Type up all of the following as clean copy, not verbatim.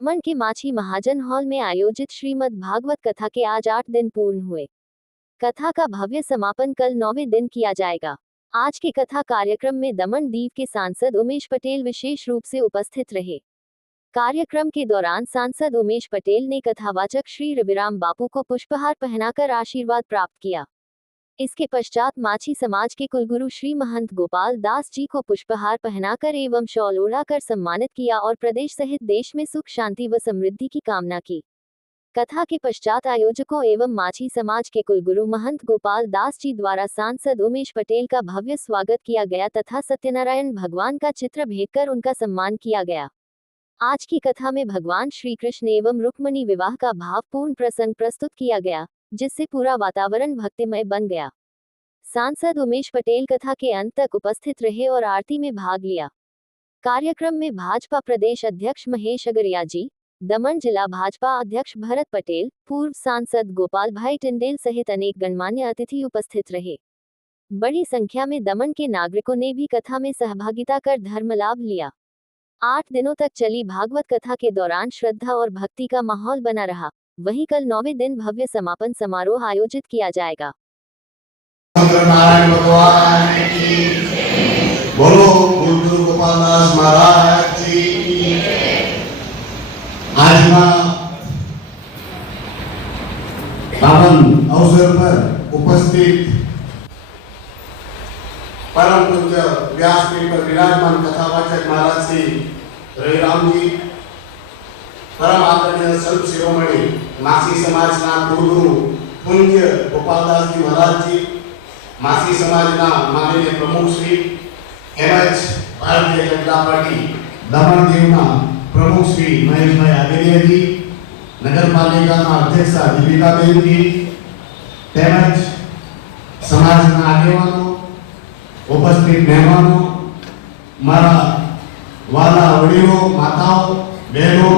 दमन के माछी महाजन हॉल में आयोजित श्रीमद् भागवत कथा के आज 8 दिन पूर्ण हुए। कथा का भव्य समापन कल 9वें दिन किया जाएगा। आज के कथा कार्यक्रम में दमन दीव के सांसद उमेश पटेल विशेष रूप से उपस्थित रहे। कार्यक्रम के दौरान सांसद उमेश पटेल ने कथावाचक श्री रविराम बापू को पुष्पहार पहनाकर आशीर्वाद प्राप्त किया। इसके पश्चात माछी समाज के कुलगुरु श्री महंत गोपाल दास जी को पुष्पहार पहनाकर एवं शॉल ओढ़ाकर सम्मानित किया और प्रदेश सहित देश में सुख शांति व समृद्धि की कामना की। कथा के पश्चात आयोजकों एवं माछी समाज के कुलगुरु महंत गोपाल दास जी द्वारा सांसद उमेश पटेल का भव्य स्वागत किया गया तथा सत्यनारायण भगवान का चित्र भेंटकर उनका सम्मान किया गया। आज की कथा में भगवान श्री कृष्ण एवं रुक्मिणी विवाह का भावपूर्ण प्रसंग प्रस्तुत किया गया, जिससे पूरा वातावरण भक्तिमय बन गया। सांसद उमेश पटेल कथा के अंत तक उपस्थित रहे और आरती में भाग लिया। कार्यक्रम में भाजपा प्रदेश अध्यक्ष महेश अगरिया जी, दमन जिला भाजपा अध्यक्ष भरत पटेल, पूर्व सांसद गोपाल भाई टिंडेल सहित अनेक गणमान्य अतिथि उपस्थित रहे। बड़ी संख्या में दमन के नागरिकों ने भी कथा में सहभागिता कर धर्म लाभ लिया। 8 दिनों तक चली भागवत कथा के दौरान श्रद्धा और भक्ति का माहौल बना रहा। वहीं कल 9वें दिन भव्य समापन समारोह आयोजित किया जाएगा। नारायण भगवान की बोलो, गुरु गोपाल दास महाराज की। आज पावन अवसर पर उपस्थित परम पूज्य व्यासपीठ पर विराजमान कथावाचक महाराज श्री रविराम जी, परम आदरणीय सर्व शिरोमणि मासी समाजना गुरुगुरु पूज्य गोपालदास जी महाराज जी, मासी समाजना माननीय प्रमुख श्री एमएच भारतीय जनता पार्टी दमन दीवना प्रमुख श्री महेश भाई आदित्य जी, नगरपालिका अध्यक्ष दीपिकाबेन जी, તેમજ સમાજના આગેવાનો, ઉપસ્થિત મહેમાનો, મારા વાલા વડીલો, માતાઓ, બહેનો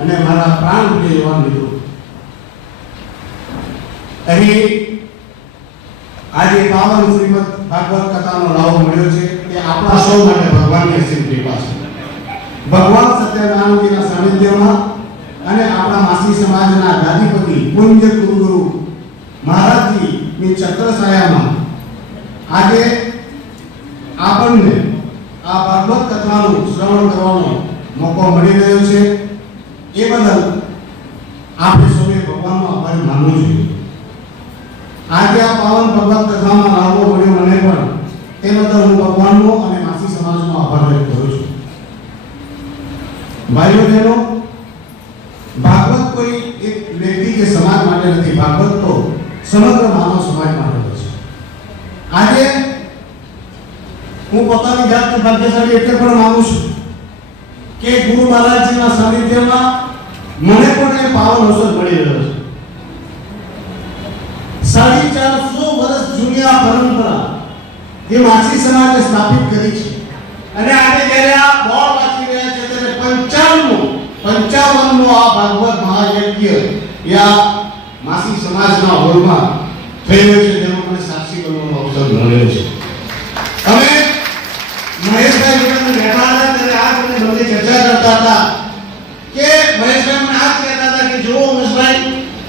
અને મારા પ્રાણપ્રિય યુવાન મિત્રો, અહીં આજે પાવન શ્રીમદ ભાગવત કથાનો લાભ મળ્યો છે તે આપણા સૌ માટે ભગવાનની અસીમ કૃપા છે। ભગવાન સત્યનારાયણજીના સાનિધ્યમાં અને આપણા માસી સમાજના ગાદીપતિ પૂજ્ય ગુરુગુરુ મહારાજજીની છત્રછાયામાં આજે આપણને આ ભાગવત કથાનું શ્રવણ કરવાનો મોકો મળી રહ્યો છે। એ બદલ આપણે સૌએ ભગવાનનો આભાર માનવો જોઈએ। આજે આ પાવન ભગવત કથામાં લાભો મળ્યો મને પણ તે બદલ હું ભગવાનનો અને માસી સમાજનો આભાર વ્યક્ત કરું છું। ભાઈઓ બહેનો, ભાગવત કોઈ એક વ્યક્તિ કે સમાજ માટે નથી, ભાગવત તો સમગ્ર માનવ સમાજ માટે છે। આજે હું પોતાની જાતને ભાગ્યશાળી એટલે પણ માનું છું કે ગુરુ મહારાજજીના સાનિધ્યમાં મને પણ એ પાવન અવસર મળી રહ્યો છે। 450 વર્ષ જૂની આ પરંપરા જે માસી સમાજે સ્થાપિત કરી છે અને આજે જ્યારે આ બોર્ડ વાંચી રહ્યા છે ત્યારે 55નો આ ભાગવત મહાયજ્ઞ યા માસી સમાજના હોલમાં થઈ રહ્યો છે, જેનો મને સાક્ષી બનવાનો અવસર મળ્યો છે। અમે મહેશભાઈ જોડે બેઠા હતા ત્યારે આ મને બધી ચર્ચા કરતા હતા કે મહેશભાઈ મને આ કહેતા હતા કે જો મહેશભાઈ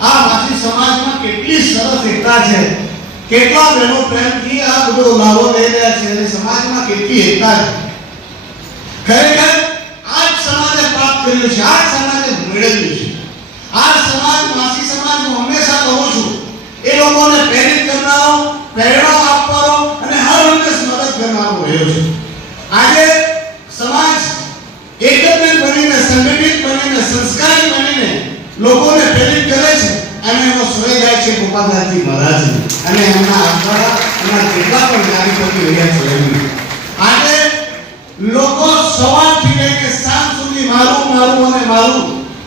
આ માસી સમાજમાં કેટલી સરસ એકતા છે, કેટલા બહેનો પ્રેમથી આ બધો લાભો લઈ રહ્યા છે અને સમાજમાં કેટલી એકતા છે। ખરેખર આ જ સમાજે પ્રાપ્ત કર્યું છે, આ જ સમાજે મેળવ્યું છે। આ સમાજ માસી સમાજ હું હંમેશા કહું છું એ લોકોને પ્રેરિત કરનારો, પ્રેરણા આપનારો અને હર હંમેશ મદદ કરનારો રહ્યો છે। આજે સમાજ એકત્રિત બનીને, સંગઠિત બનીને, સંસ્કારી બનીને લોકોને પ્રેરિત કરે છે અને એનો શ્રેય જાય છે ગોપાલદાસજી મહારાજને અને એમના આખા એમના જેટલા પણ નાગરિકોથી રહ્યા છે એમને। આજે લોકો સવારથી લઈને સાંજ સુધી મારું મારું અને મારું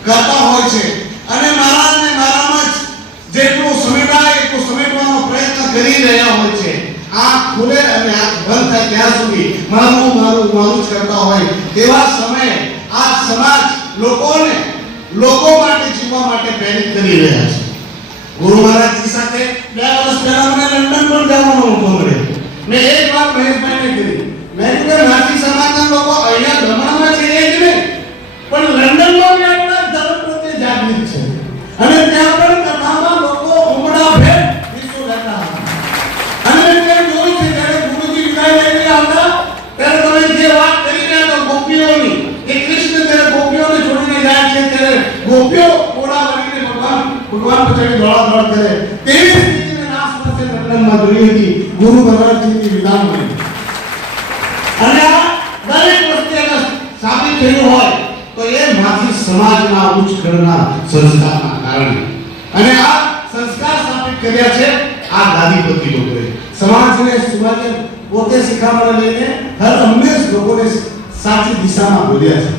કરતા હોય છે અને મારાને મારામાં જ જેટલું સમેટાય એટલું સમેટવાનો પ્રયત્ન કરી રહ્યા હોય છે। આંખ ખુલે અને આંખ બંધ થાય ત્યાં સુધી મારું મારું મારું જ કરતા હોય તેવા સમયે આ સમાજ લોકોને લોકો માટે જીવવા માટે પ્રેરિત કરી રહ્યા છે। ગુરુ મહારાજજી સાથે 2 વર્ષ પહેલા મને લંડન પણ જવાનો મોકો મળ્યો। મેં એક વાત મહેશભાઈને કરી, મેં કીધું માસી સમાજના લોકો અહીંયા દમણમાં છે એ જ નહીં પણ લંડનમાં જ્યારે ગોપીઓ ઘોડા બનીને ભગવાન પછાડી દોડાદોડ કરે તેવી સ્થિતિને નાશ પાસે વર્ણનમાં જોઈ હતી ગુરુ મહારાજજીની વિધાનમાં. અને આ દરેક વસ્તુ અગર સાબિત થયું હોય તો એ માથી સમાજના ઉચ્ચ કળના સંસ્કારના કારણે. અને આ સંસ્કાર સ્થાપિત કર્યા છે આ ગાદીપતિ લોકોએ. સમાજને પોતે શિખામણ લઈને હર હંમેશ લોકોને સાચી દિશામાં દોર્યા છે.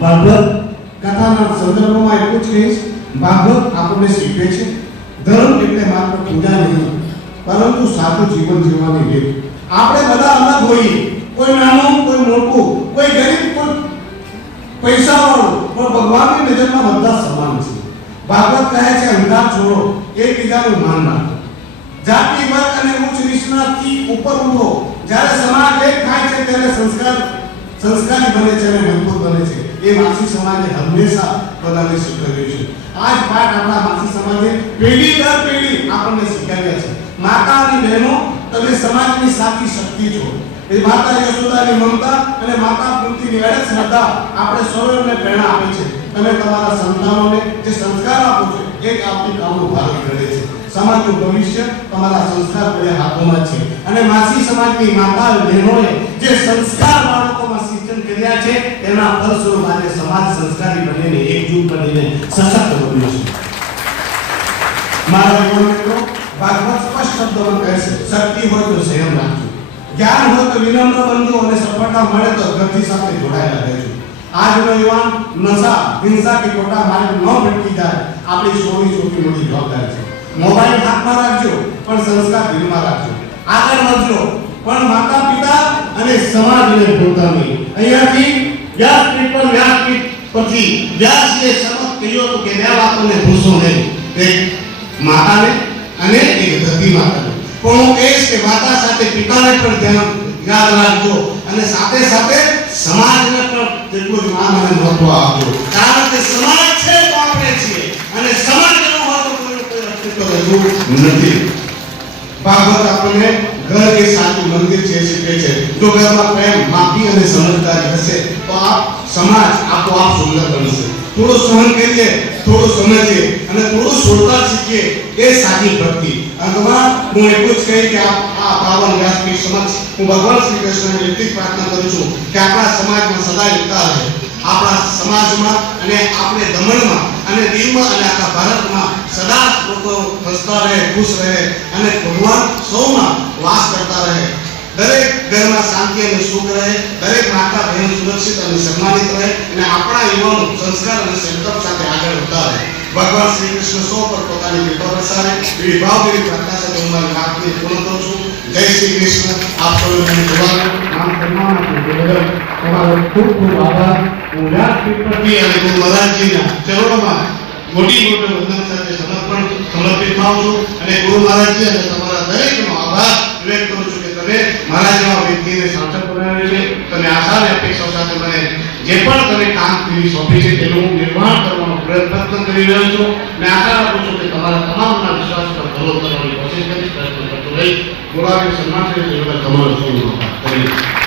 ભાગવત કથાના સંદર્ભમાં એટલું જ કહીશ, ભાગવત આપણને શીખવે છે ધર્મ એટલે માત્ર પૂજા નહીં પરંતુ સાચું જીવન જીવવાની રીત. આપણે બધા અલગ હોઈએ, કોઈ નાનું કોઈ મોટું, કોઈ ગરીબ કોઈ પૈસાવાળો, પણ ભગવાનની નજરમાં બધા સમાન છે. ભાગવત કહે છે અંધાર છોડો, એકબીજાનું માન રાખો, જાતિ વર્ગ અને ઉચ્ચ નીચનાથી ઉપર ઉઠો. જ્યારે સમાજ એક થાય છે ત્યારે સંસ્કારી બને છે અને મજબૂત બને છે. એ માસી સમાજે હંમેશા બધાને શીખવ્યું છે. આજ પાઠ આપણા માસી સમાજે પેઢી દર પેઢી આપણને શીખવ્યા છે. માતા અને બહેનો, તમે સમાજની સાચી શક્તિ છો. એ માતા યશોદાની મમતા અને માતા કુંતીની અડગ શ્રદ્ધા આપણે સૌને પ્રેરણા આપે છે. તમે તમારા સંતાનોને જે સંસ્કાર આપો છો એ આવતીકાલનું ભારત ઘડે છે. સમાજનું ભવિષ્ય તમારા સંસ્કાર ભર્યા હાથોમાં છે. અને માસી સમાજની માતા બહેનોએ જે સંસ્કાર બાળકોમાં સિંચન કર્યા છે તેના ફળસ્વરૂપ આજે સમાજ સંસ્કારી બનીને એકજૂટ બનીને સશક્ત બન્યો છે. મારા યુવા મિત્રો, ભાગવત સ્પષ્ટ શબ્દોમાં કહે છે શક્તિ હોય તો સંયમ રાખજો, જ્ઞાન હોય તો વિનમ્ર બનજો અને સફળતા મળે તો ગતિ સાથે જોડાયેલા રહેજો. આજનો યુવાન નશા, હિંસા કે ખોટા માર્ગ ન ભટકી જાય આપણી સૌની સૌથી મોટી જવાબદારી છે. મોબાઈલ હાથમાં રાખજો પણ સંસ્કાર દિલમાં રાખજો. આગળ વધજો પણ માતા પિતા અને સમાજને ભૂલતા નહીં. અહીંયાથી વ્યાસપીઠ પર વ્યાસપીઠ પછી વ્યાસજીએ શપથ કર્યો હતો કે બે વાતોને ભૂલશો નહીં, એક માતાને અને એક ધરતી માતાને. પણ હું કહીશ કે માતા સાથે પિતાને પણ ધ્યાન યાદ રાખજો અને સાથે સાથે સમાજને પણ તેટલું જ માન અને મહત્વ આપજો. કારણ કે સમાજ છે તો આપણે છીએ અને સમાજ ન હોય તો કોઈ અસ્તિત્વ નથી. ભાગવત આપણને ઘર એ સાચું મંદિર છે શીખે છે. જો ઘરમાં પ્રેમ, માફી અને સમજદારી હશે તો આ સમાજ આપોઆપ સુંદર બનશે. થોડું સહન કરીએ, થોડું સમજીએ અને થોડું છોડતા શીખીએ એ સાચી ભક્તિ. અંતમાં હું એટલું જ કહી કે આ પાવન વ્યાસપીઠ સમક્ષ હું ભગવાન શ્રી કૃષ્ણને એટલી પ્રાર્થના કરું છું કે આપણા સમાજમાં સદા એકતા રહે. આપણા સમાજમાં અને આપણે દમણમાં અને દીવમાં અને આખા ભારતમાં સદા લોકો હસતા રહે, ખુશ રહે અને ભગવાન સૌમાં વાસ કરતા રહે. દરેક ઘરમાં શાંતિ અને સુખ રહે, દરેક માતા બહેન સુરક્ષિત અને સન્માનિત રહે અને આપણા યુવાનો સંસ્કાર અને સંકલ્પ સાથે આગળ વધતા રહે. ભગવાન શ્રી કૃષ્ણ સૌ પર પોતાની કૃપા વરસાવે એવી ભાવભરી પ્રાર્થના સાથે હું મારી વાતને પૂર્ણ કરું છું. જય શ્રી કૃષ્ણ. આપ સૌને નામ સન્માન આપું બદલ તમારો ખૂબ ખૂબ આભાર. હું વ્યાસપીઠ પરથી અને ગુરુ મહારાજજીના ચરણોમાં મોટી વંદન સાથે સમર્પિત થાઉં છું અને ગુરુ મહારાજજી અને તમારા દરેકનો આભાર વ્યક્ત કરું છું કે તમે મારા જેવા વ્યક્તિને સાર્થક બનાવ્યો છે. તમે આશા અને અપેક્ષા સાથે મને જે પણ તમે કામગીરી સોંપી છે તેનું હું નિર્માણ કરવાનો પ્રયત્ન કરી રહ્યો છું અને આશા રાખું છું કે તમારા તમામના વિશ્વાસ પર ભરો કરવાની કોશિશ કરીશ, પ્રયત્ન કરતો રહીશ. બોલાવી સન્માન કરી તમારો સૌનો આભાર.